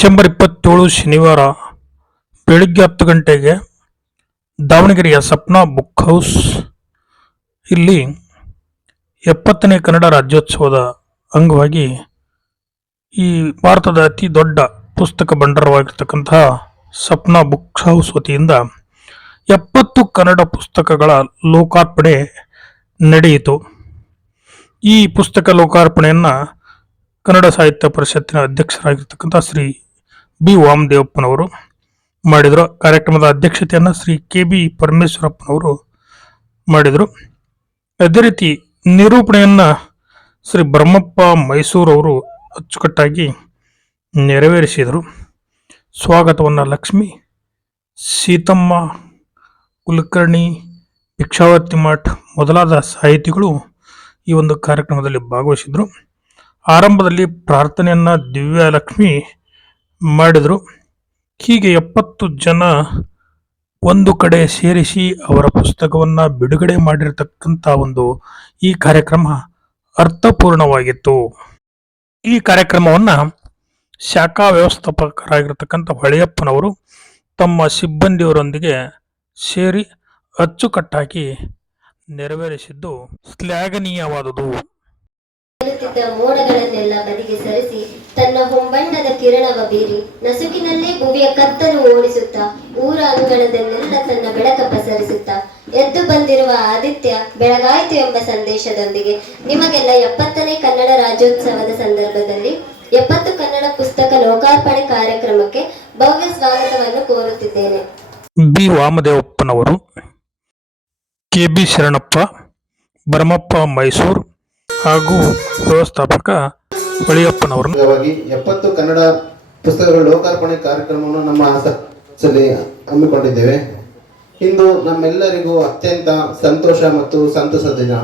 December 27 ಶನಿವಾರ ಬೆಳಿಗ್ಗೆ 10 ಗಂಟೆಗೆ ದಾವಣಗೆರೆಯ ಸಪ್ನಾ ಬುಕ್ ಹೌಸ್ ಇಲ್ಲಿ 70ನೇ ಕನ್ನಡ ರಾಜ್ಯೋತ್ಸವದ ಅಂಗವಾಗಿ ಈ ಭಾರತದ ಅತಿ ದೊಡ್ಡ ಪುಸ್ತಕ ಭಂಡಾರವಾಗಿರ್ತಕ್ಕಂತಹ ಸಪ್ನಾ ಬುಕ್ ಹೌಸ್ ವತಿಯಿಂದ 70 ಕನ್ನಡ ಪುಸ್ತಕಗಳ ಲೋಕಾರ್ಪಣೆ ನಡೆಯಿತು. ಈ ಪುಸ್ತಕ ಲೋಕಾರ್ಪಣೆಯನ್ನ ಕನ್ನಡ ಸಾಹಿತ್ಯ ಪರಿಷತ್ತಿನ ಅಧ್ಯಕ್ಷರಾಗಿರ್ತಕ್ಕಂಥ ಶ್ರೀ ಬಿ ವಾಮದೇವಪ್ಪನವರು ಮಾಡಿದರು. ಕಾರ್ಯಕ್ರಮದ ಅಧ್ಯಕ್ಷತೆಯನ್ನು ಶ್ರೀ ಕೆ ಬಿ ಪರಮೇಶ್ವರಪ್ಪನವರು ಮಾಡಿದರು. ಅದೇ ರೀತಿ ನಿರೂಪಣೆಯನ್ನ ಶ್ರೀ ಬ್ರಹ್ಮಪ್ಪ ಮೈಸೂರವರು ಅಚ್ಚುಕಟ್ಟಾಗಿ ನೆರವೇರಿಸಿದರು. ಸ್ವಾಗತವನ್ನು ಲಕ್ಷ್ಮಿ ಸೀತಮ್ಮ ಕುಲಕರ್ಣಿ, ಭಿಕ್ಷಾವತಿ ಮಠ್ ಮೊದಲಾದ ಸಾಹಿತಿಗಳು ಈ ಒಂದು ಕಾರ್ಯಕ್ರಮದಲ್ಲಿ ಭಾಗವಹಿಸಿದರು. ಆರಂಭದಲ್ಲಿ ಪ್ರಾರ್ಥನೆಯನ್ನ ದಿವ್ಯಲಕ್ಷ್ಮಿ ಮಾಡಿದರು. ಹೀಗೆ 70 ಜನ ಒಂದು ಕಡೆ ಸೇರಿಸಿ ಅವರ ಪುಸ್ತಕವನ್ನ ಬಿಡುಗಡೆ ಮಾಡಿರತಕ್ಕಂಥ ಒಂದು ಈ ಕಾರ್ಯಕ್ರಮ ಅರ್ಥಪೂರ್ಣವಾಗಿತ್ತು. ಈ ಕಾರ್ಯಕ್ರಮವನ್ನ ಶಾಖಾ ವ್ಯವಸ್ಥಾಪಕರಾಗಿರ್ತಕ್ಕಂಥ ಹೊಳೆಯಪ್ಪನವರು ತಮ್ಮ ಸಿಬ್ಬಂದಿಯವರೊಂದಿಗೆ ಸೇರಿ ಅಚ್ಚುಕಟ್ಟಾಗಿ ನೆರವೇರಿಸಿದ್ದು ಶ್ಲಾಘನೀಯವಾದುದು. ಮೋಡಗಳನ್ನೆಲ್ಲ ಬದಿಗೆ ಸರಿಸಿ ತನ್ನ ಹೊಂಬಣ್ಣದ ಕಿರಣವ ಬೀರಿ ನಸುಕಿನಲ್ಲೇ ಭುವಿಯ ಕತ್ತಲು ಓಡಿಸುತ್ತಾ ಊರ ಅಂಗಳದಲ್ಲೆಲ್ಲ ತನ್ನ ಬೆಳಕ ಪಸರಿಸುತ್ತಾ ಎದ್ದು ಬಂದಿರುವ ಆದಿತ್ಯ ಬೆಳಗಾಯಿತು ಎಂಬ ಸಂದೇಶದೊಂದಿಗೆ ನಿಮಗೆಲ್ಲ 70ನೇ ಕನ್ನಡ ರಾಜ್ಯೋತ್ಸವದ ಸಂದರ್ಭದಲ್ಲಿ 70 ಕನ್ನಡ ಪುಸ್ತಕ ಲೋಕಾರ್ಪಣೆ ಕಾರ್ಯಕ್ರಮಕ್ಕೆ ಭವ್ಯ ಸ್ವಾಗತವನ್ನು ಕೋರುತ್ತಿದ್ದೇನೆ. ಬಿ ವಾಮದೇವಪ್ಪನವರು, ಕೆ ಬಿ ಶರಣಪ್ಪ, ಬ್ರಹ್ಮಪ್ಪ ಮೈಸೂರು ಹಾಗೂ ವ್ಯವಸ್ಥಾಪಕ ಹೊಳೆಯಪ್ಪನವರು 70 ಕನ್ನಡ ಪುಸ್ತಕಗಳ ಲೋಕಾರ್ಪಣೆ ಕಾರ್ಯಕ್ರಮವನ್ನು ನಮ್ಮ ಆಸಕ್ತಿಯಲ್ಲಿ ಹಮ್ಮಿಕೊಂಡಿದ್ದೇವೆ. ಇಂದು ನಮ್ಮೆಲ್ಲರಿಗೂ ಅತ್ಯಂತ ಸಂತೋಷ ಮತ್ತು ಸಂತಸದ ದಿನ.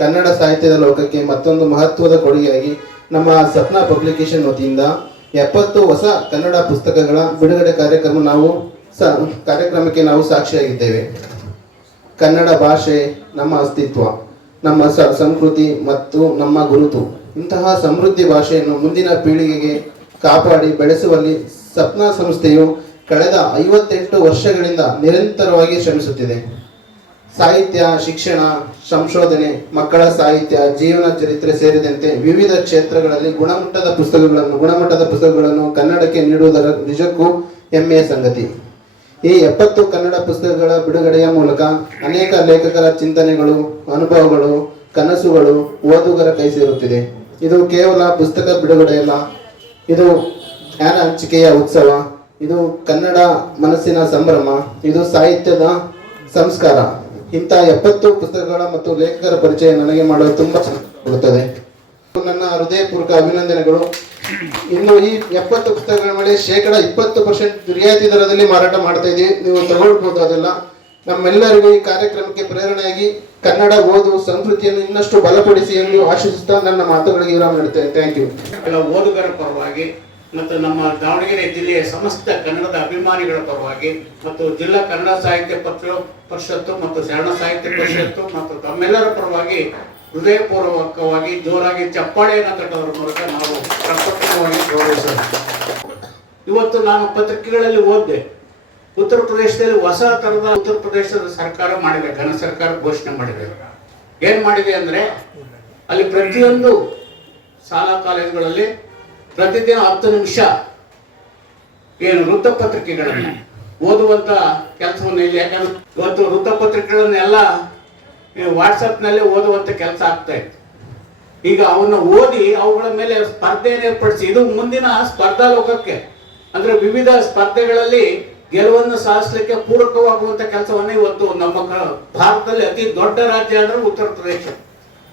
ಕನ್ನಡ ಸಾಹಿತ್ಯದ ಲೋಕಕ್ಕೆ ಮತ್ತೊಂದು ಮಹತ್ವದ ಕೊಡುಗೆಯಾಗಿ ನಮ್ಮ ಸಪ್ನಾ ಪಬ್ಲಿಕೇಶನ್ ವತಿಯಿಂದ 70 ಹೊಸ ಕನ್ನಡ ಪುಸ್ತಕಗಳ ಬಿಡುಗಡೆ ಕಾರ್ಯಕ್ರಮಕ್ಕೆ ನಾವು ಸಾಕ್ಷಿಯಾಗಿದ್ದೇವೆ. ಕನ್ನಡ ಭಾಷೆ ನಮ್ಮ ಅಸ್ತಿತ್ವ, ನಮ್ಮ ಸಂಸ್ಕೃತಿ ಮತ್ತು ನಮ್ಮ ಗುರುತು. ಇಂತಹ ಸಮೃದ್ಧಿ ಭಾಷೆಯನ್ನು ಮುಂದಿನ ಪೀಳಿಗೆಗೆ ಕಾಪಾಡಿ ಬೆಳೆಸುವಲ್ಲಿ ಸಪ್ನಾ ಸಂಸ್ಥೆಯು ಕಳೆದ 58 ವರ್ಷಗಳಿಂದ ನಿರಂತರವಾಗಿ ಶ್ರಮಿಸುತ್ತಿದೆ. ಸಾಹಿತ್ಯ, ಶಿಕ್ಷಣ, ಸಂಶೋಧನೆ, ಮಕ್ಕಳ ಸಾಹಿತ್ಯ, ಜೀವನ ಚರಿತ್ರೆ ಸೇರಿದಂತೆ ವಿವಿಧ ಕ್ಷೇತ್ರಗಳಲ್ಲಿ ಗುಣಮಟ್ಟದ ಪುಸ್ತಕಗಳನ್ನು ಕನ್ನಡಕ್ಕೆ ನೀಡುವುದರ ನಿಜಕ್ಕೂ ಹೆಮ್ಮೆಯ ಸಂಗತಿ. ಈ 70 ಕನ್ನಡ ಪುಸ್ತಕಗಳ ಬಿಡುಗಡೆಯ ಮೂಲಕ ಅನೇಕ ಲೇಖಕರ ಚಿಂತನೆಗಳು, ಅನುಭವಗಳು, ಕನಸುಗಳು ಓದುಗರ ಕೈ ಸೇರುತ್ತಿದೆ. ಇದು ಕೇವಲ ಪುಸ್ತಕ ಬಿಡುಗಡೆಯಲ್ಲ, ಇದು ಜ್ಞಾನ ಹಂಚಿಕೆಯ ಉತ್ಸವ, ಇದು ಕನ್ನಡ ಮನಸ್ಸಿನ ಸಂಭ್ರಮ, ಇದು ಸಾಹಿತ್ಯದ ಸಂಸ್ಕಾರ. ಇಂಥ 70 ಪುಸ್ತಕಗಳ ಮತ್ತು ಲೇಖಕರ ಪರಿಚಯ ನನಗೆ ಮಾಡಲು ತುಂಬಾ ಚೆನ್ನಾಗಿರುತ್ತದೆ. ನನ್ನ ಹೃದಯಪೂರ್ವಕ ಅಭಿನಂದನೆಗಳು. ಇನ್ನು ಈ 70 ಪುಸ್ತಕಗಳ ಮೇಲೆ 20% ರಿಯಾಯಿತಿ ದರದಲ್ಲಿ ಮಾರಾಟ ಮಾಡ್ತಾ ಇದ್ದೀವಿ, ನೀವು ತಗೊಳ್ಬಹುದು. ಅದೆಲ್ಲ ನಮ್ಮೆಲ್ಲರಿಗೂ ಈ ಕಾರ್ಯಕ್ರಮಕ್ಕೆ ಪ್ರೇರಣೆಯಾಗಿ ಕನ್ನಡ ಓದು ಸಂಸ್ಕೃತಿಯನ್ನು ಇನ್ನಷ್ಟು ಬಲಪಡಿಸಿ ಎಂದು ಆಶಿಸುತ್ತಾ ನನ್ನ ಮಾತುಗಳಿಗೆ ವಿರಾಮ ನೀಡುತ್ತೇನೆ. Thank you. ಓದುಗರ ಪರವಾಗಿ ಮತ್ತು ನಮ್ಮ ದಾವಣಗೆರೆ ಜಿಲ್ಲೆಯ ಸಮಸ್ತ ಕನ್ನಡದ ಅಭಿಮಾನಿಗಳ ಪರವಾಗಿ ಮತ್ತು ಜಿಲ್ಲಾ ಕನ್ನಡ ಸಾಹಿತ್ಯ ಪರಿಷತ್ತು ಮತ್ತು ಶರಣ ಸಾಹಿತ್ಯ ಪರಿಷತ್ತು ಮತ್ತು ತಮ್ಮೆಲ್ಲರ ಪರವಾಗಿ ಹೃದಯಪೂರ್ವಕವಾಗಿ ಜೋರಾಗಿ ಚಪ್ಪಾಳೆಯನ್ನು ತಟ್ಟೋದ್ರ ಮೂಲಕ ನಾವು ಪ್ರಪ್ರಥಮವಾಗಿ ಗೌರವಿಸೋಣ. ಇವತ್ತು ನಾನು ಪತ್ರಿಕೆಗಳಲ್ಲಿ ಓದಿದೆ, ಉತ್ತರ ಪ್ರದೇಶದಲ್ಲಿ ಹೊಸ ತರದ ಉತ್ತರ ಪ್ರದೇಶದ ಸರ್ಕಾರ ಮಾಡಿದೆ, ಘನ ಸರ್ಕಾರ ಘೋಷಣೆ ಮಾಡಿದೆ. ಏನ್ ಮಾಡಿದೆ ಅಂದ್ರೆ ಅಲ್ಲಿ ಪ್ರತಿಯೊಂದು ಶಾಲಾ ಕಾಲೇಜುಗಳಲ್ಲಿ ಪ್ರತಿದಿನ 10 ನಿಮಿಷ ಏನು ವೃತ್ತಪತ್ರಿಕೆಗಳನ್ನ ಓದುವಂತ ಕೆಲಸವನ್ನು ಇಲ್ಲಿ, ಯಾಕಂದ್ರೆ ಇವತ್ತು ವೃತ್ತಪತ್ರಿಕೆಗಳನ್ನೆಲ್ಲ ವಾಟ್ಸಪ್ನಲ್ಲೇ ಓದುವಂತ ಕೆಲಸ ಆಗ್ತಾ ಇತ್ತು. ಈಗ ಅವನ್ನ ಓದಿ ಅವುಗಳ ಮೇಲೆ ಸ್ಪರ್ಧೆಯನ್ನು ಏರ್ಪಡಿಸಿ ಇದು ಮುಂದಿನ ಸ್ಪರ್ಧಾ ಲೋಕಕ್ಕೆ ಅಂದ್ರೆ ವಿವಿಧ ಸ್ಪರ್ಧೆಗಳಲ್ಲಿ ಗೆಲುವನ್ನು ಸಾಧಿಸಲಿಕ್ಕೆ ಪೂರಕವಾಗುವಂತ ಕೆಲಸವನ್ನ ಇವತ್ತು ನಮ್ಮ ಭಾರತದಲ್ಲಿ ಅತಿ ದೊಡ್ಡ ರಾಜ್ಯ ಅಂದ್ರೆ ಉತ್ತರ ಪ್ರದೇಶ.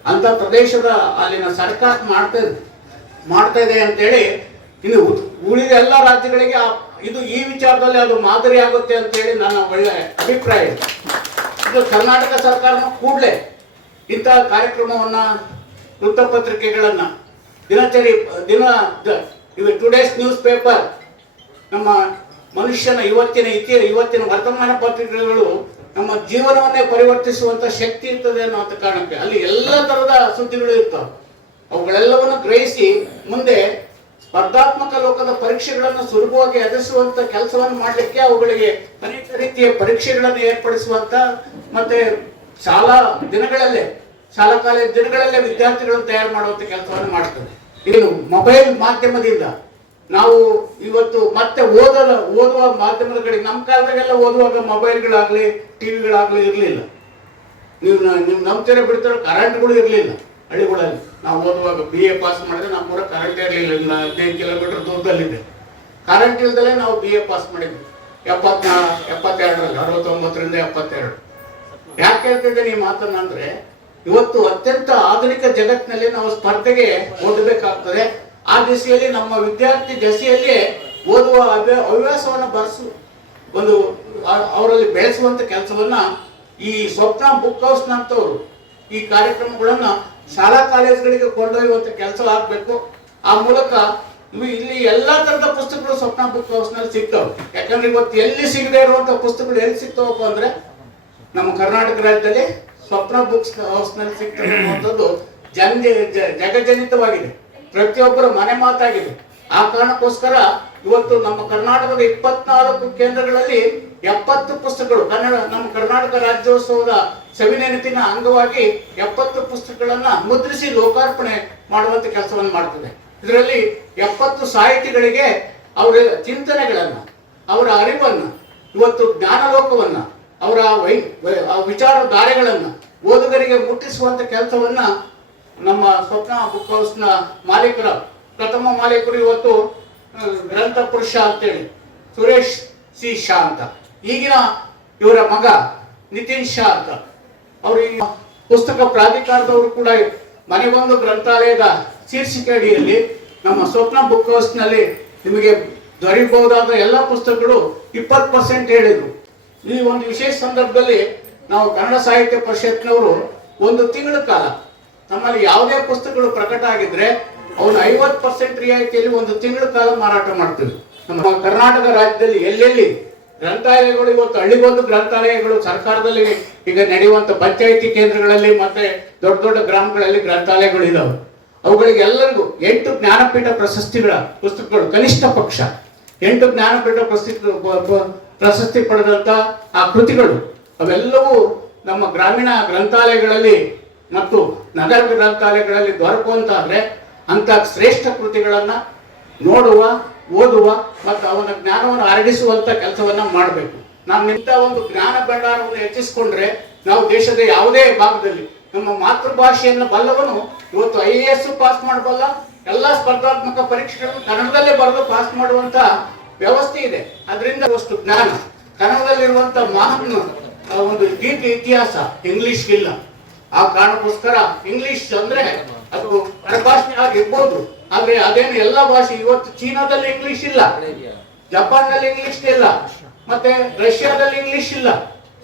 ಅಂತ ಪ್ರದೇಶದ ಅಲ್ಲಿನ ಸರ್ಕಾರ ಮಾಡ್ತಾ ಇದೆ ಅಂತೇಳಿ ಇನ್ನು ಉಳಿದ ಎಲ್ಲ ರಾಜ್ಯಗಳಿಗೆ ಇದು ಈ ವಿಚಾರದಲ್ಲಿ ಅದು ಮಾದರಿ ಆಗುತ್ತೆ ಅಂತೇಳಿ ನನ್ನ ಒಳ್ಳೆ ಅಭಿಪ್ರಾಯ. ಇದು ಕರ್ನಾಟಕ ಸರ್ಕಾರನ ಕೂಡಲೇ ಇಂತಹ ಕಾರ್ಯಕ್ರಮವನ್ನ ವೃತ್ತಪತ್ರಿಕೆಗಳನ್ನ ಇದು ಟುಡೇಸ್ ನ್ಯೂಸ್ ಪೇಪರ್, ನಮ್ಮ ಮನುಷ್ಯನ ಇವತ್ತಿನ ವರ್ತಮಾನ ಪತ್ರಿಕೆಗಳು ನಮ್ಮ ಜೀವನವನ್ನೇ ಪರಿವರ್ತಿಸುವಂತ ಶಕ್ತಿ ಇರ್ತದೆ ಅನ್ನುವಂಥ ಕಾರಣಕ್ಕೆ ಅಲ್ಲಿ ಎಲ್ಲ ತರದ ಸುದ್ದಿಗಳು ಇರ್ತಾವೆ. ಅವುಗಳೆಲ್ಲವನ್ನು ಗ್ರಹಿಸಿ ಮುಂದೆ ಸ್ಪರ್ಧಾತ್ಮಕ ಲೋಕದ ಪರೀಕ್ಷೆಗಳನ್ನು ಸುಲಭವಾಗಿ ಎದುರಿಸುವಂತ ಕೆಲಸವನ್ನು ಮಾಡಲಿಕ್ಕೆ ಅವುಗಳಿಗೆ ಅನೇಕ ರೀತಿಯ ಪರೀಕ್ಷೆಗಳನ್ನು ಏರ್ಪಡಿಸುವಂತ ಮತ್ತೆ ಶಾಲಾ ಕಾಲೇಜ್ ದಿನಗಳಲ್ಲೇ ವಿದ್ಯಾರ್ಥಿಗಳನ್ನು ತಯಾರು ಮಾಡುವಂತ ಕೆಲಸವನ್ನು ಮಾಡ್ತದೆ. ಇನ್ನು ಮೊಬೈಲ್ ಮಾಧ್ಯಮದಿಂದ ನಾವು ಇವತ್ತು ಮತ್ತೆ ಓದುವ ಮಾಧ್ಯಮದ ಕಡೆ, ನಮ್ಮ ಕಾಲದಾಗೆಲ್ಲ ಓದುವಾಗ ಮೊಬೈಲ್ಗಳಾಗ್ಲಿ ಟಿವಿಗಳಾಗ್ಲಿ ಇರಲಿಲ್ಲ. ನೀವು ನಂಬ್ತೀರ ಬಿಡ್ತಾರೋ ಕರೆಂಟ್ಗಳು ಇರಲಿಲ್ಲ ಹಳ್ಳಿಗಳಲ್ಲಿ. ನಾವು ಓದುವಾಗ BA ಪಾಸ್ ಮಾಡಿದ್ರೆ ನಮ್ಮೂರ ಕರೆಂಟ್ ಇರಲಿಲ್ಲ. 15 ಕಿಲೋಮೀಟರ್ ದೂರದಲ್ಲಿದೆ. ಕರೆಂಟ್ ಇಲ್ದಲೇ ನಾವು BA ಪಾಸ್ ಮಾಡಿದ್ವಿ 72ರಲ್ಲಿ, 69ರಿಂದ 72. ಯಾಕೆ ಹೇಳ್ತಿದ್ದೇನೆ ಈ ಮಾತನ್ನಂದ್ರೆ, ಇವತ್ತು ಅತ್ಯಂತ ಆಧುನಿಕ ಜಗತ್ತಿನಲ್ಲಿ ನಾವು ಸ್ಪರ್ಧೆಗೆ ಓದಬೇಕಾಗ್ತದೆ. ಆ ದಿಸೆಯಲ್ಲಿ ನಮ್ಮ ವಿದ್ಯಾರ್ಥಿ ದಶೆಯಲ್ಲಿ ಓದುವ ಹವ್ಯಾಸವನ್ನು ಅವರಲ್ಲಿ ಬೆಳೆಸುವಂತ ಕೆಲಸವನ್ನ ಈ ಸ್ವಪ್ನ ಬುಕ್ ಹೌಸ್ ನಂತವರು ಈ ಕಾರ್ಯಕ್ರಮಗಳನ್ನ ಶಾಲಾ ಕಾಲೇಜುಗಳಿಗೆ ಕೊಂಡೊಯ್ಯುವಂತ ಕೆಲಸ ಆಗ್ಬೇಕು. ಆ ಮೂಲಕ ಇಲ್ಲಿ ಎಲ್ಲಾ ತರದ ಪುಸ್ತಕಗಳು ಸ್ವಪ್ನ ಬುಕ್ ಹೌಸ್ ನಲ್ಲಿ ಸಿಗ್ತಾವೆ. ಯಾಕಂದ್ರೆ ಇವತ್ತು ಎಲ್ಲಿ ಸಿಗದೆ ಇರುವಂತ ಪುಸ್ತಕಗಳು ಎಲ್ಲಿ ಸಿಗ್ತಾವಪ್ಪ ಅಂದ್ರೆ ನಮ್ಮ ಕರ್ನಾಟಕ ರಾಜ್ಯದಲ್ಲಿ ಸ್ವಪ್ನ ಬುಕ್ಸ್ ಹೌಸ್ ನಲ್ಲಿ ಸಿಗ್ತದೆ ಅನ್ನುವಂಥದ್ದು ಜಗಜನಿತವಾಗಿದೆ, ಪ್ರತಿಯೊಬ್ಬರ ಮನೆ ಮಾತಾಗಿದೆ. ಆ ಕಾರಣಕ್ಕೋಸ್ಕರ ಇವತ್ತು ನಮ್ಮ ಕರ್ನಾಟಕದ 24 ಕೇಂದ್ರಗಳಲ್ಲಿ 70 ಪುಸ್ತಕಗಳು ನಮ್ಮ ಕರ್ನಾಟಕ ರಾಜ್ಯೋತ್ಸವದ ಸವಿನೆನಪಿನ ಅಂಗವಾಗಿ 70 ಪುಸ್ತಕಗಳನ್ನ ಮುದ್ರಿಸಿ ಲೋಕಾರ್ಪಣೆ ಮಾಡುವಂತ ಕೆಲಸವನ್ನು ಮಾಡ್ತದೆ. ಇದರಲ್ಲಿ 70 ಸಾಹಿತಿಗಳಿಗೆ ಅವರ ಚಿಂತನೆಗಳನ್ನ, ಅವರ ಅರಿವನ್ನ, ಇವತ್ತು ಜ್ಞಾನಲೋಕವನ್ನ, ಅವರ ವಿಚಾರಧಾರೆಗಳನ್ನ ಓದುಗರಿಗೆ ಮುಟ್ಟಿಸುವಂತ ಕೆಲಸವನ್ನ ನಮ್ಮ ಸ್ವಪ್ನ ಬುಕ್ ಹೌಸ್ ನ ಪ್ರಥಮ ಮಾಲೀಕರು ಇವತ್ತು ಗ್ರಂಥ ಪುರುಷ ಅಂತೇಳಿ ಸುರೇಶ್ ಸಿ ಶಾ ಅಂತ, ಈಗಿನ ಇವರ ಮಗ ನಿತಿನ್ ಶಾ ಅಂತ. ಅವರು ಈ ಪುಸ್ತಕ ಪ್ರಾಧಿಕಾರದವರು ಕೂಡ ಮನೆಗೊಂದು ಗ್ರಂಥಾಲಯದ ಶೀರ್ಷಿಕೆ ಅಡಿಯಲ್ಲಿ ನಮ್ಮ ಸ್ವಪ್ನ ಬುಕ್ ಹೌಸ್ ನಲ್ಲಿ ನಿಮಗೆ ದೊರೆಯಬಹುದಾದ ಎಲ್ಲ ಪುಸ್ತಕಗಳು 20% ಹೇಳಿದ್ರು. ಈ ಒಂದು ವಿಶೇಷ ಸಂದರ್ಭದಲ್ಲಿ ನಾವು ಕನ್ನಡ ಸಾಹಿತ್ಯ ಪರಿಷತ್ನವರು 1 ತಿಂಗಳ ಕಾಲ ನಮ್ಮಲ್ಲಿ ಯಾವುದೇ ಪುಸ್ತಕಗಳು ಪ್ರಕಟ ಆಗಿದ್ರೆ ಅವನು 50% ರಿಯಾಯಿತಿಯಲ್ಲಿ 1 ತಿಂಗಳ ಕಾಲ ಮಾರಾಟ ಮಾಡ್ತೀವಿ. ನಮ್ಮ ಕರ್ನಾಟಕ ರಾಜ್ಯದಲ್ಲಿ ಎಲ್ಲೆಲ್ಲಿ ಗ್ರಂಥಾಲಯಗಳು, ಇವತ್ತು ಹಳ್ಳಿಗೊಂದು ಗ್ರಂಥಾಲಯಗಳು ಸರ್ಕಾರದಲ್ಲಿ ಈಗ ನಡೆಯುವಂತ ಪಂಚಾಯಿತಿ ಕೇಂದ್ರಗಳಲ್ಲಿ ಮತ್ತೆ ದೊಡ್ಡ ದೊಡ್ಡ ಗ್ರಾಮಗಳಲ್ಲಿ ಗ್ರಂಥಾಲಯಗಳು ಇದಾವೆ. ಅವುಗಳಿಗೆ ಎಲ್ಲರಿಗೂ 8 ಜ್ಞಾನಪೀಠ ಪ್ರಶಸ್ತಿಗಳ ಪುಸ್ತಕಗಳು, ಕನಿಷ್ಠ ಪಕ್ಷ 8 ಜ್ಞಾನಪೀಠ ಪ್ರಶಸ್ತಿ ಪಡೆದಂತ ಆ ಕೃತಿಗಳು ಅವೆಲ್ಲವೂ ನಮ್ಮ ಗ್ರಾಮೀಣ ಗ್ರಂಥಾಲಯಗಳಲ್ಲಿ ಮತ್ತು ನಗರ ಗ್ರಂಥಾಲಯಗಳಲ್ಲಿ ದೊರಕುವಂತಾದ್ರೆ ಅಂತ ಶ್ರೇಷ್ಠ ಕೃತಿಗಳನ್ನ ನೋಡುವ, ಓದುವ ಮತ್ತು ಅವನ ಜ್ಞಾನವನ್ನು ಹರಡಿಸುವಂತ ಕೆಲಸವನ್ನ ಮಾಡಬೇಕು. ನಾವು ಇಂಥ ಒಂದು ಜ್ಞಾನ ಭಂಡಾರವನ್ನು ಹೆಚ್ಚಿಸಿಕೊಂಡ್ರೆ ನಾವು ದೇಶದ ಯಾವುದೇ ಭಾಗದಲ್ಲಿ ನಮ್ಮ ಮಾತೃಭಾಷೆಯನ್ನು ಬಲ್ಲವನು ಇವತ್ತು IAS ಪಾಸ್ ಮಾಡಬಲ್ಲ, ಎಲ್ಲಾ ಸ್ಪರ್ಧಾತ್ಮಕ ಪರೀಕ್ಷೆಗಳನ್ನು ಕನ್ನಡದಲ್ಲೇ ಬರೆದು ಪಾಸ್ ಮಾಡುವಂತ ವ್ಯವಸ್ಥೆ ಇದೆ. ಅದರಿಂದ ಅಷ್ಟು ಜ್ಞಾನ ಕನ್ನಡದಲ್ಲಿರುವಂತ ಮಹಾನ್ ಒಂದು ದೀರ್ಘ ಇತಿಹಾಸ ಇಂಗ್ಲಿಷ್ಗಿಲ್ಲ. ಆ ಕಾರಣಕ್ಕೋಸ್ಕರ ಇಂಗ್ಲಿಷ್ ಅಂದ್ರೆ ಅದು ಪರಭಾಷೆ ಆಗಿರ್ಬೋದು, ಆದ್ರೆ ಅದೇನು ಎಲ್ಲಾ ಭಾಷೆ. ಇವತ್ತು ಚೀನಾದಲ್ಲಿ ಇಂಗ್ಲಿಷ್ ಇಲ್ಲ, ಜಪಾನ್ನಲ್ಲಿ ಇಂಗ್ಲಿಷ್ ಇಲ್ಲ, ಮತ್ತೆ ರಷ್ಯಾದಲ್ಲಿ ಇಂಗ್ಲಿಷ್ ಇಲ್ಲ,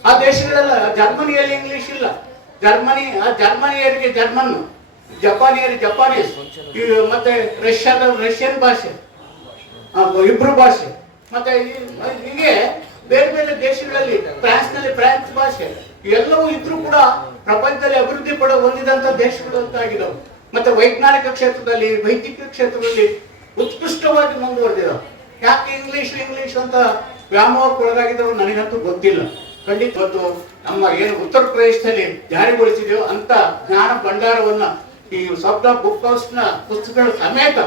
ಆ ದೇಶಗಳೆಲ್ಲ. ಜರ್ಮನಿಯಲ್ಲಿ ಇಂಗ್ಲಿಷ್ ಇಲ್ಲ, ಜರ್ಮನಿಯರಿಗೆ ಜರ್ಮನ್, ಜಪಾನಿಯರಿಗೆ ಜಪಾನೀಸ್, ಮತ್ತೆ ರಷ್ಯಾದಲ್ಲಿ ರಷ್ಯನ್ ಭಾಷೆ, ಇಬ್ರು ಭಾಷೆ, ಮತ್ತೆ ಹೀಗೆ ಬೇರೆ ಬೇರೆ ದೇಶಗಳಲ್ಲಿ, ಫ್ರಾನ್ಸ್ ನಲ್ಲಿ ಫ್ರಾನ್ಸ್ ಭಾಷೆ, ಎಲ್ಲವೂ ಇದ್ರೂ ಕೂಡ ಪ್ರಪಂಚದಲ್ಲಿ ಅಭಿವೃದ್ಧಿ ಹೊಂದಿದಂತ ದೇಶಗಳು ಅಂತ ಆಗಿದಾವೆ. ಮತ್ತೆ ವೈಜ್ಞಾನಿಕ ಕ್ಷೇತ್ರದಲ್ಲಿ, ವೈದ್ಯಕೀಯ ಕ್ಷೇತ್ರದಲ್ಲಿ ಉತ್ಕೃಷ್ಟವಾಗಿ ಮುಂದುವರೆದಿದ್ದಾವೆ. ಯಾಕೆ ಇಂಗ್ಲಿಷ್ ಅಂತ ವ್ಯಾಮೋಹಕ್ಕೆ ಒಳಗಾಗಿದ್ರು ನನಗಂತೂ ಗೊತ್ತಿಲ್ಲ. ಖಂಡಿತ ಇವತ್ತು ನಮ್ಮ ಏನು ಉತ್ತರ ಪ್ರದೇಶದಲ್ಲಿ ಜಾರಿಗೊಳಿಸಿದೆಯೋ ಅಂತ ಜ್ಞಾನ ಭಂಡಾರವನ್ನ ಈ ಸ್ವಪ್ನ ಬುಕ್ ಹೌಸ್ ನ ಪುಸ್ತಕಗಳ ಸಮೇತ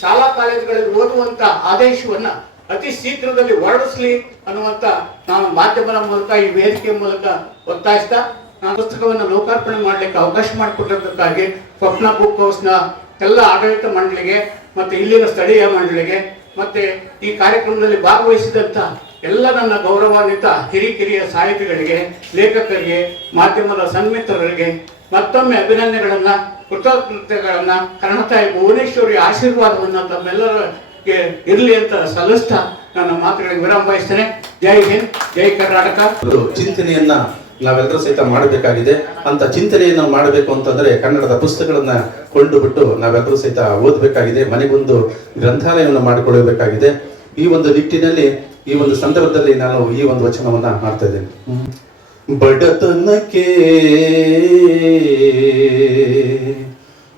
ಶಾಲಾ ಕಾಲೇಜುಗಳಲ್ಲಿ ಓದುವಂತ ಆದೇಶವನ್ನ ಅತಿ ಶೀಘ್ರದಲ್ಲಿ ಹೊರಡಿಸ್ಲಿ ಅನ್ನುವಂತ ನಾನು ಮಾಧ್ಯಮದ ಮೂಲಕ, ಈ ವೇದಿಕೆ ಮೂಲಕ ಒತ್ತಾಯಿಸ್ತಾ ನಾನು ಪುಸ್ತಕವನ್ನು ಲೋಕಾರ್ಪಣೆ ಮಾಡಲಿಕ್ಕೆ ಅವಕಾಶ ಮಾಡಿಕೊಟ್ಟಿದ್ದಕ್ಕಾಗಿ ಸ್ವಪ್ನ ಬುಕ್ ಹೌಸ್ ನ ಎಲ್ಲ ಆಡಳಿತ ಮಂಡಳಿಗೆ ಮತ್ತೆ ಇಲ್ಲಿನ ಸ್ಥಳೀಯ ಮಂಡಳಿಗೆ ಮತ್ತೆ ಈ ಕಾರ್ಯಕ್ರಮದಲ್ಲಿ ಭಾಗವಹಿಸಿದಂತ ಎಲ್ಲ ನನ್ನ ಗೌರವಾನ್ವಿತ ಹಿರಿಕಿರಿಯ ಸಾಹಿತಿಗಳಿಗೆ, ಲೇಖಕರಿಗೆ, ಮಾಧ್ಯಮದ ಸನ್ಮಿತ್ರರಿಗೆ ಮತ್ತೊಮ್ಮೆ ಅಭಿನಂದನೆಗಳನ್ನ, ಕೃತಜ್ಞತೆಗಳನ್ನ, ಕನ್ನಡತಾಯಿ ಭುವನೇಶ್ವರಿ ಆಶೀರ್ವಾದವನ್ನ ತಮ್ಮೆಲ್ಲರಿಗೆ ಇರಲಿ ಅಂತ ಸಲ್ಲಿಸ್ತಾ ನನ್ನ ಮಾತುಗಳಿಗೆ ವಿರಾಮ ಬಯಸ್ತೇನೆ. ಜೈ ಹಿಂದ್, ಜೈ ಕರ್ನಾಟಕ. ಚಿಂತನೆಯನ್ನ ನಾವೆಲ್ಲರೂ ಸಹಿತ ಮಾಡಬೇಕಾಗಿದೆ. ಅಂತ ಚಿಂತನೆಯನ್ನು ಮಾಡಬೇಕು ಅಂತಂದ್ರೆ ಕನ್ನಡದ ಪುಸ್ತಕಗಳನ್ನ ಕೊಂಡು ಬಿಟ್ಟು ನಾವೆಲ್ಲರೂ ಸಹಿತ ಓದಬೇಕಾಗಿದೆ. ಮನೆಗೊಂದು ಗ್ರಂಥಾಲಯವನ್ನು ಮಾಡಿಕೊಳ್ಳಬೇಕಾಗಿದೆ. ಈ ಒಂದು ನಿಟ್ಟಿನಲ್ಲಿ, ಈ ಒಂದು ಸಂದರ್ಭದಲ್ಲಿ ನಾನು ಈ ಒಂದು ವಚನವನ್ನ ಮಾಡ್ತಾ ಇದ್ದೇನೆ. ಬಡತನಕ್ಕೆ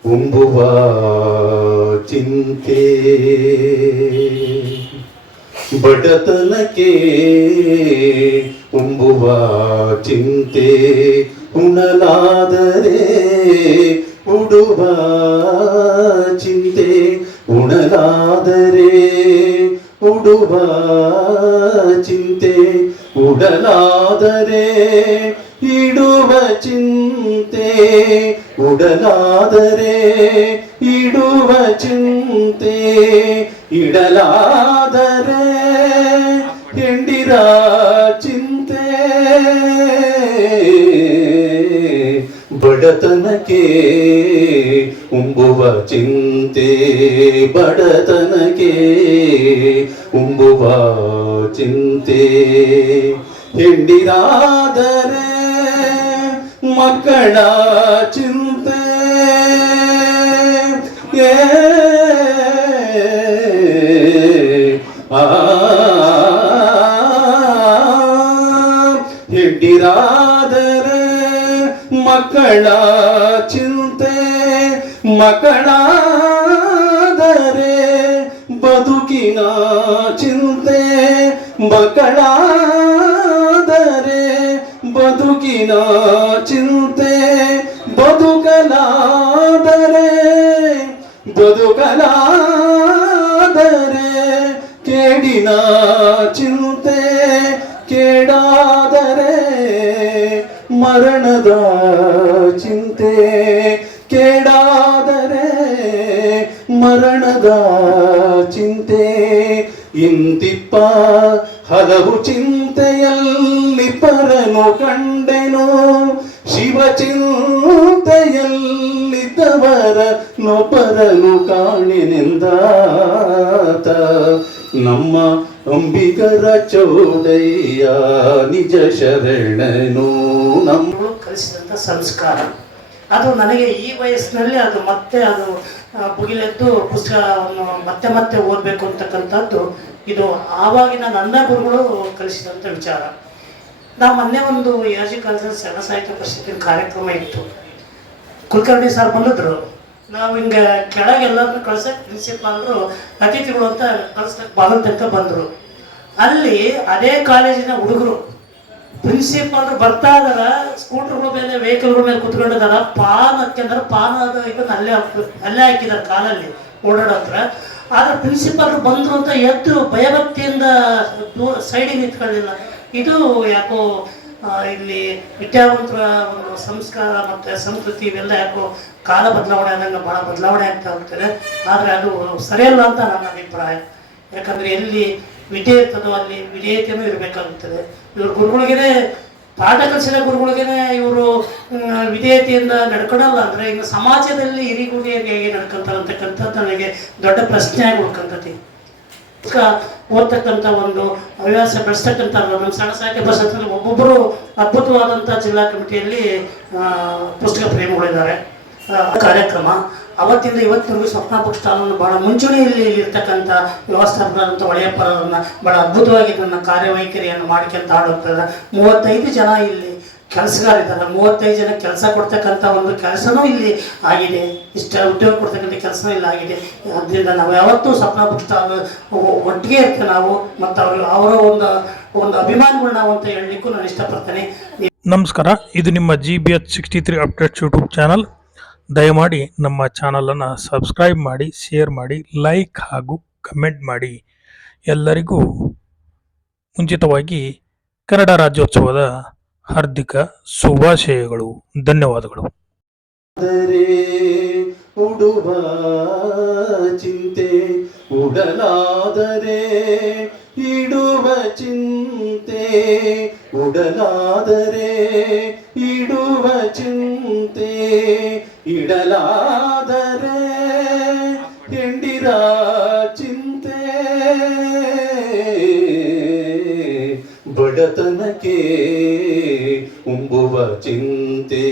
ಉಂಬುವ ಚಿಂತೆ ಬಡತನಕ್ಕೆ ಉಂಬುವ ಚಿಂತೆ ಉಣಲಾದರೆ ಉಡುವ ಚಿಂತೆ ಉಣಲಾದರೆ ಉಡುವ ಚಿಂತೆ ಉಡಲಾದರೆ ಇಡುವ ಚಿಂತೆ ಉಡಲಾದರೆ ಇಡುವ ಚಿಂತೆ ಇಡಲಾದರೆ ಹೆಂಡಿರ ಚಿಂತೆ ಬಡತನಕ್ಕೆ ಉಂಬುವ ಚಿಂತೆ ಬಡತನಕ್ಕೆ ಉಂಬುವ ಚಿಂತೆ ಹೆಂಡಿರಾದರೆ ಮಕ್ಕಳ ಚಿಂತೆ ಹೆಂಡಿರಾದರೆ ಮಕ್ಕಳ ಚಿಂತೆ ಮಕ್ಕಳಾದರೆ ಬದುಕಿನ ಚಿಂತೆ ಮಕ್ಕಳಾದರೆ ಬದುಕಿನ ಚಿಂತೆ ಬದುಕಲಾದರೆ ಕೇಡಿನ ಚಿಂತೆ ಕೇಡಾದರೆ ಮರಣದ ಚಿಂತೆ ಕೇಡಾದರೆ ಮರಣದ ಚಿಂತೆ ಇಂತಿಪ್ಪ ಹಲವು ಚಿಂತೆಯಲ್ಲಿ ಪರನು ಕಂಡೆನು ಶಿವ ಚಿಂತೆಯಲ್ಲಿದ್ದವರ ನೊಬ್ಬರನು ಕಾಣೆನೆಂದಾತ ನಮ್ಮ ಅಂಬಿಗರ ಚೌಡಯ್ಯ ನಿಜ ಶರಣನು ನಮ್ಮ ಕಲಿಸಿದಂಥ ಸಂಸ್ಕಾರ ಅದು ನನಗೆ ಈ ವಯಸ್ಸಿನಲ್ಲಿ ಅದು ಮತ್ತೆ ಅದು ಭುಗಿಲೆದ್ದು ಪುಸ್ತಕವನ್ನು ಮತ್ತೆ ಮತ್ತೆ ಓದಬೇಕು ಅಂತಕ್ಕಂಥದ್ದು ಇದು ಆವಾಗಿನ ನನ್ನ ಗುರುಗಳು ಕಲಿಸಿದಂಥ ವಿಚಾರ. ನಾವು ಮೊನ್ನೆ ಒಂದು ಯಾಜಿ ಕಾಲದಲ್ಲಿ ಶರಣ ಸಾಹಿತ್ಯ ಪರಿಷತ್ತಿನ ಕಾರ್ಯಕ್ರಮ ಇತ್ತು. ಕುಲಕರ್ಣಿ ಸರ್ ಬಂದಿದ್ರು. ನಾವು ಹಿಂಗೆ ಕೆಳಗೆಲ್ಲರನ್ನು ಕಳ್ಸಕ್ಕೆ ಪ್ರಿನ್ಸಿಪಾಲ್ರು ಅತಿಥಿಗಳು ಅಂತ ಕಳ್ಸಕ್ಕೆ ಬಾಗಿಲು ತನಕ ಬಂದರು. ಅಲ್ಲಿ ಅದೇ ಕಾಲೇಜಿನ ಹುಡುಗರು ಪ್ರಿನ್ಸಿಪಾಲ್ರು ಬರ್ತಾ ಇದಾರ, ಸ್ಕೂಟರ್ಗಳ ಮೇಲೆ ವೆಹಿಕಲ್ಗಳ ಮೇಲೆ ಕುತ್ಕೊಂಡಿದಾರ, ಪಾನ್ ಹಾಕ್ಯಂದ್ರೆ ಪಾನ್ ಇದನ್ನ ಅಲ್ಲೇ ಹಾಕಿದಾರೆ ಕಾಲಲ್ಲಿ ಓಡಾಡೋತ್ರ. ಆದ್ರೆ ಪ್ರಿನ್ಸಿಪಾಲ್ರು ಬಂದ್ರು ಅಂತ ಎದ್ದು ಭಯಭಕ್ತಿಯಿಂದ ಸೈಡಿಗೆ ನಿಂತ್ಕೊಳ್ಳಿಲ್ಲ. ಇದು ಯಾಕೋ ಇಲ್ಲಿ ವಿದ್ಯಾವಂತರ ಒಂದು ಸಂಸ್ಕಾರ ಮತ್ತು ಸಂಸ್ಕೃತಿ ಇವೆಲ್ಲ ಯಾಕೋ ಕಾಲ ಬದಲಾವಣೆ ಆದಂಗೆ ಭಾಳ ಬದಲಾವಣೆ ಆಗ್ತಾ ಹೋಗ್ತದೆ. ಆದರೆ ಅದು ಸರಿಯಲ್ಲ ಅಂತ ನನ್ನ ಅಭಿಪ್ರಾಯ. ಯಾಕಂದರೆ ಎಲ್ಲಿ ವಿದ್ಯೆ ಇರ್ತದೋ ಅಲ್ಲಿ ವಿಧೇಯತೆಯೂ ಇರಬೇಕಾಗುತ್ತದೆ. ಇವ್ರ ಗುರುಗಳಿಗೇ ಪಾಠ ಕಲಿಸಿದ ಗುರುಗಳಿಗೇ ಇವರು ವಿಧೇಯತೆಯಿಂದ ನಡ್ಕೊಳಲ್ಲ ಅಂದರೆ ಇನ್ನು ಸಮಾಜದಲ್ಲಿ ಹಿರಿಗುರಿಯರಿಗೆ ಹೇಗೆ ನಡ್ಕೊಳ್ತಾರೆ ಅಂತಕ್ಕಂಥದ್ದು ನನಗೆ ದೊಡ್ಡ ಪ್ರಶ್ನೆ ಆಗಿ ಉಳ್ಕೊಂತತಿ. ಓದ್ತಕ್ಕಂಥ ಒಂದು ಹವ್ಯಾಸ ಬೆಳೆಸ್ತಕ್ಕಂಥ ನಮ್ಮ ಸಣ್ಣ ಸಾಹಿತ್ಯ ಪರಿಷತ್ತಲ್ಲಿ ಒಬ್ಬೊಬ್ಬರು ಅದ್ಭುತವಾದಂಥ ಜಿಲ್ಲಾ ಕಮಿಟಿಯಲ್ಲಿ ಪುಸ್ತಕ ಪ್ರೇಮಿಗಳಿದ್ದಾರೆ. ಕಾರ್ಯಕ್ರಮ ಅವತ್ತಿಂದ ಇವತ್ತಿನವರೆಗೂ ಸ್ವಪ್ನ ಬುಕ್ ಸ್ಟಾಲನ್ನು ಭಾಳ ಮುಂಚೂಣಿಯಲ್ಲಿ ಇರ್ತಕ್ಕಂಥ ವ್ಯವಸ್ಥಾಪಕರಂಥ ಒಳೆಯಪ್ಪರನ್ನ ಭಾಳ ಅದ್ಭುತವಾಗಿ ನನ್ನ ಕಾರ್ಯವೈಖರಿಯನ್ನು ಮಾಡ್ಕೊಂತ ಆಡುತ್ತಾರೆ. 35 ಜನ ಇಲ್ಲಿ ಕೆಲಸಗಾರಿದ್ದಾರೆ. 35 ಜನ ಕೆಲಸ ಕೊಡ್ತಕ್ಕಂಥ ಒಂದು ಕೆಲಸನೂ ಇಲ್ಲಿ ಆಗಿದೆ. ಇಷ್ಟ ಉದ್ಯೋಗ ಕೊಡ್ತಕ್ಕಂಥ ಕೆಲಸನೂ ಇಲ್ಲಿ ಆಗಿದೆ. ಅದರಿಂದ ನಾವು ಯಾವತ್ತೂ ಸ್ವಪ್ನ ಬುಕ್ ಸ್ಟಾಲ್ ಒಟ್ಟಿಗೆ ಇರ್ತೇವೆ ನಾವು, ಮತ್ತು ಅವರ ಒಂದು ಅಭಿಮಾನಿಗಳು ನಾವು ಅಂತ ಹೇಳಲಿಕ್ಕೂ ನಾನು ಇಷ್ಟಪಡ್ತೇನೆ. ನಮಸ್ಕಾರ, ಇದು ನಿಮ್ಮ GBH63 ಅಪ್ಡೇಟ್ಸ್ ಯೂಟ್ಯೂಬ್ ಚಾನಲ್. ದಯಮಾಡಿ ನಮ್ಮ ಚಾನಲನ್ನು ಸಬ್ಸ್ಕ್ರೈಬ್ ಮಾಡಿ, ಶೇರ್ ಮಾಡಿ, ಲೈಕ್ ಹಾಗೂ ಕಮೆಂಟ್ ಮಾಡಿ. ಎಲ್ಲರಿಗೂ ಮುಂಚಿತವಾಗಿ ಕನ್ನಡ ರಾಜ್ಯೋತ್ಸವದ ಹಾರ್ದಿಕ ಶುಭಾಶಯಗಳು. ಧನ್ಯವಾದಗಳು. ಉಡುವ ಚಿಂತೆ ಉಡಲಾದರೆ ಇಡುವ ಚಿಂತೆ ಉಡಲಾದರೆ ಇಡುವ ಚಿಂತೆ ಇಡಲಾದರೆ ಹೆಂಡಿರ ಚಿಂತೆ ಬಡತನಕ್ಕೆ ಉಂಬುವ ಚಿಂತೆ